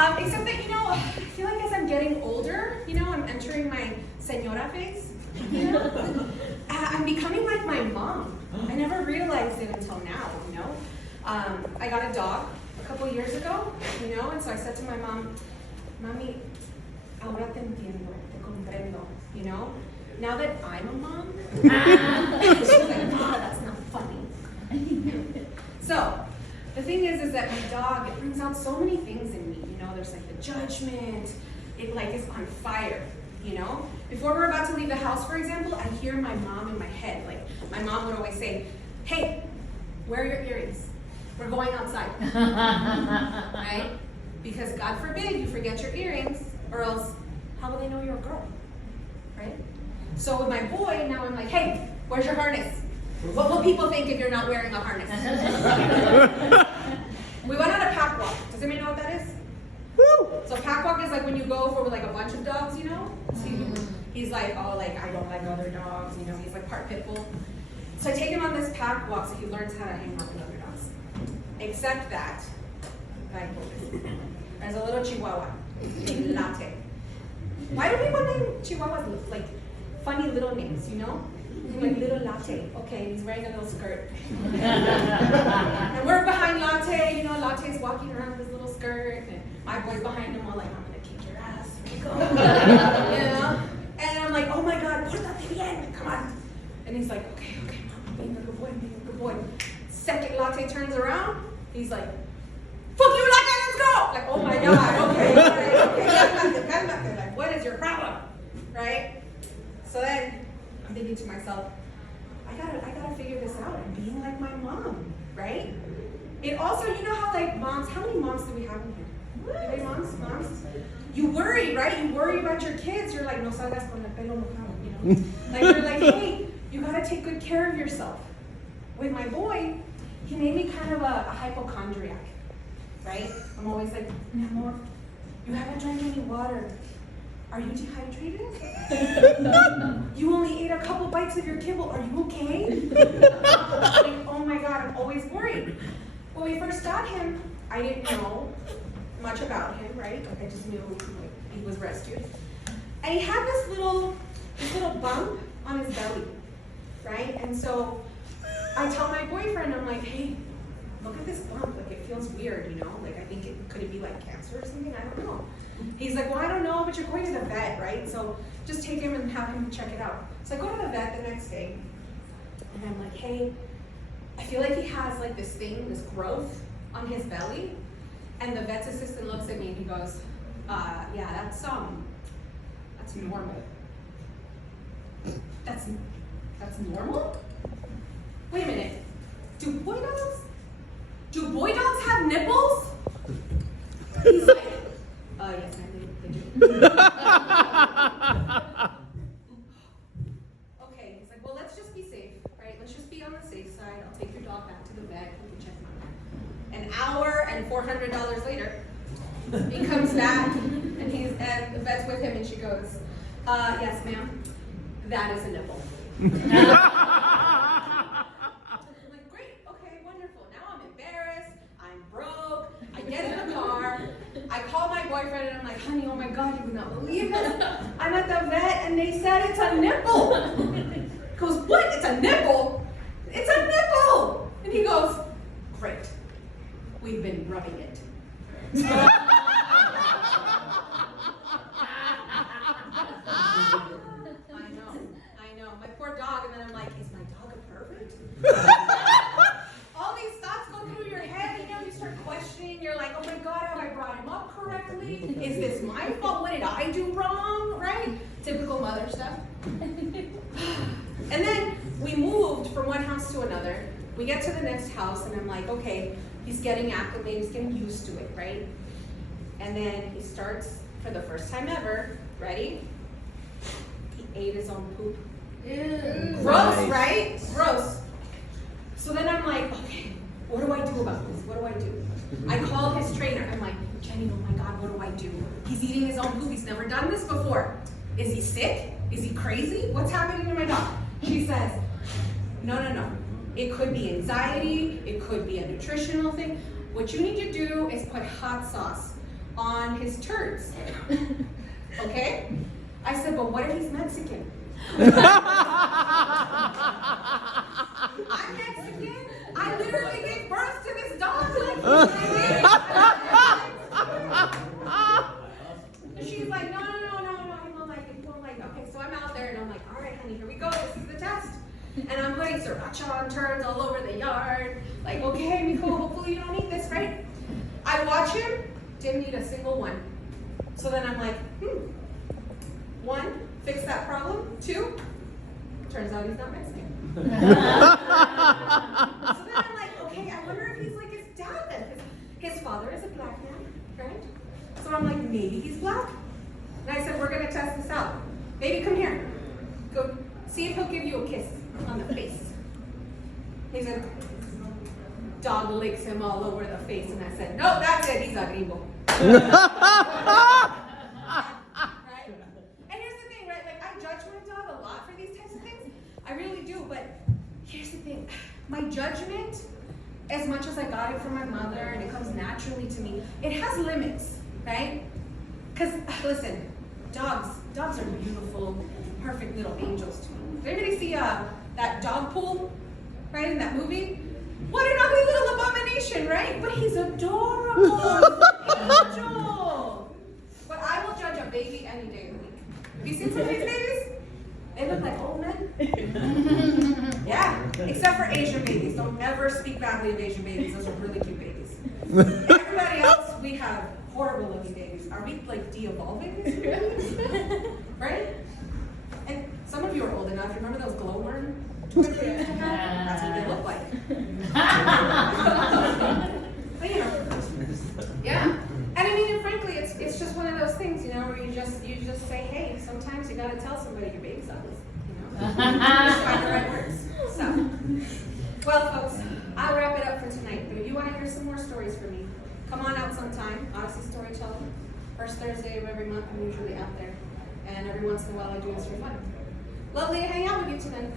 Except that, I feel like as I'm getting older, I'm entering my señora phase. I'm becoming like my mom. I never realized it until now, I got a dog a couple years ago, and so I said to my mom, Mami, ahora te entiendo, te comprendo, Now that I'm a mom, she's like, that's not funny. So, the thing is that my dog, it brings out so many things in me, there's like the judgment, it like is on fire, Before we're about to leave the house, for example, I hear my mom in my head, like my mom would always say, hey, wear your earrings, we're going outside, right? Because God forbid you forget your earrings, or else how will they know you're a girl, right? So with my boy, now I'm like, hey, where's your harness? What will people think if you're not wearing a harness? We went on a pack walk. Does anybody know what that is? Woo! So pack walk is like when you go for like a bunch of dogs, So he's like, oh, like I don't like other dogs, He's like part pit bull. So I take him on this pack walk so he learns how to hang out with other dogs. Except that, there's a little chihuahua named Latte. Why do people name chihuahuas like funny little names, Like little Latte. Okay, he's wearing a little skirt. And we're behind Latte, Latte's walking around with his little skirt, and my boy's behind him all like, I'm gonna kick your ass. Here we go. And I'm like, oh my God, pórtate bien, come on. And he's like, okay, mom, being a good boy. Second Latte turns around, he's like, fuck you, Latte, let's go! Like, oh my God, okay, cálmate, like, what is your problem, right? So then, I'm thinking to myself, I gotta figure this out. I'm being like my mom, right? It also, how like moms, how many moms do we have in here? Anybody moms? You worry, right? You worry about your kids. You're like, no salgas con el pelo mojado, Like you're like, hey, you gotta take good care of yourself. With my boy, he made me kind of a hypochondriac, right? I'm always like, mi amor, you haven't drank any water. Are you dehydrated? You only ate a couple bites of your kibble. Are you okay? Like, oh my God, I'm always worried. When we first got him, I didn't know much about him, right? Like I just knew he was rescued. And he had this little bump on his belly, right? And so I tell my boyfriend, I'm like, hey, look at this bump. Like it feels weird, Like I think could it be like cancer or something? I don't know. He's like, well, I don't know, but you're going to the vet, right? So just take him and have him check it out. So I go to the vet the next day, and I'm like, hey, I feel like he has like this growth on his belly. And the vet's assistant looks at me and he goes, yeah, that's normal. That's normal? Wait a minute. Do boy dogs have nipples? He's like, yes, they do. Okay, he's like, well, let's just be safe, right? Let's just be on the safe side. I'll take your dog back to the vet. We can check him out. An hour and $400 later, he comes back, and the vet's with him, and she goes, yes, ma'am, that is a nipple. I'm like, great, okay, wonderful. Now I'm embarrassed. I'm broke. I get in the car. I call my boyfriend and I'm like, honey, oh my God, you would not believe it. I'm at the vet and they said it's a nipple. He goes, what? It's a nipple? It's a nipple. And he goes, great. We've been rubbing it. I know. My poor dog. And then I'm like, is my dog a pervert? All these thoughts go through your head, you start questioning, you're like, oh my God, have I brought him up correctly? Is this my fault? What did I do wrong, right? Typical mother stuff. And then we moved from one house to another. We get to the next house and I'm like, okay, he's getting acclimated, he's getting used to it, right? And then he starts, for the first time ever, ready? He ate his own poop. Ew. Gross, nice. Right? Gross. So then I'm like, okay, what do I do about this? What do I do? I called his trainer. I'm like, Jenny, oh my God, what do I do? He's eating his own poop. He's never done this before. Is he sick? Is he crazy? What's happening to my dog? She says, no. It could be anxiety. It could be a nutritional thing. What you need to do is put hot sauce on his turds. Okay? I said, but what if he's Mexican? I'm Mexican. I literally gave birth to this dog. She's like, no, he won't like it, he won't like it. Okay, so I'm out there and I'm like, all right, honey, here we go. This is the test. And I'm putting sriracha on turns all over the yard. Like, okay, Miko, hopefully you don't eat this, right? I watch him, didn't eat a single one. So then I'm like, 1, fix that problem. 2, turns out he's not Mexican. So then I'm like, okay, I wonder if he's like his dad then. His father is a black man, right? So I'm like, maybe he's black. And I said, we're gonna test this out. Baby, come here. Go see if he'll give you a kiss on the face. He said, dog licks him all over the face. And I said, no, that's it, he's a gringo. Right? And here's the thing, right? Like, I judge my dog a lot for these types of things. I really do, but here's the thing. My judgment, as much as I got it from my mother and it comes naturally to me, it has limits, right? Because, listen, dogs are beautiful, perfect little angels to me. Did anybody see that dog pool, right, in that movie? What an ugly little abomination, right? But he's adorable. Angel. But I will judge a baby any day of the week. Have you seen some of these babies? They look like old men. Yeah, except for Asian babies. Don't ever speak badly of Asian babies. Those are really cute babies. Everybody else, we have horrible looking babies. Are we like de-evolving these babies? Right? And some of you are old enough. Remember those glowworm? That's what they look like. But you know, yeah. And I mean, and frankly, it's just one of those things, you know, where you just say, hey, sometimes you gotta tell somebody your baby's ugly, you know. Just find the right words. So, well, folks, I'll wrap it up for tonight. But if you want to hear some more stories from me, come on out sometime. Odyssey Storytelling, first Thursday of every month. I'm usually out there, and every once in a while I do this for fun. Lovely to hang out with you tonight.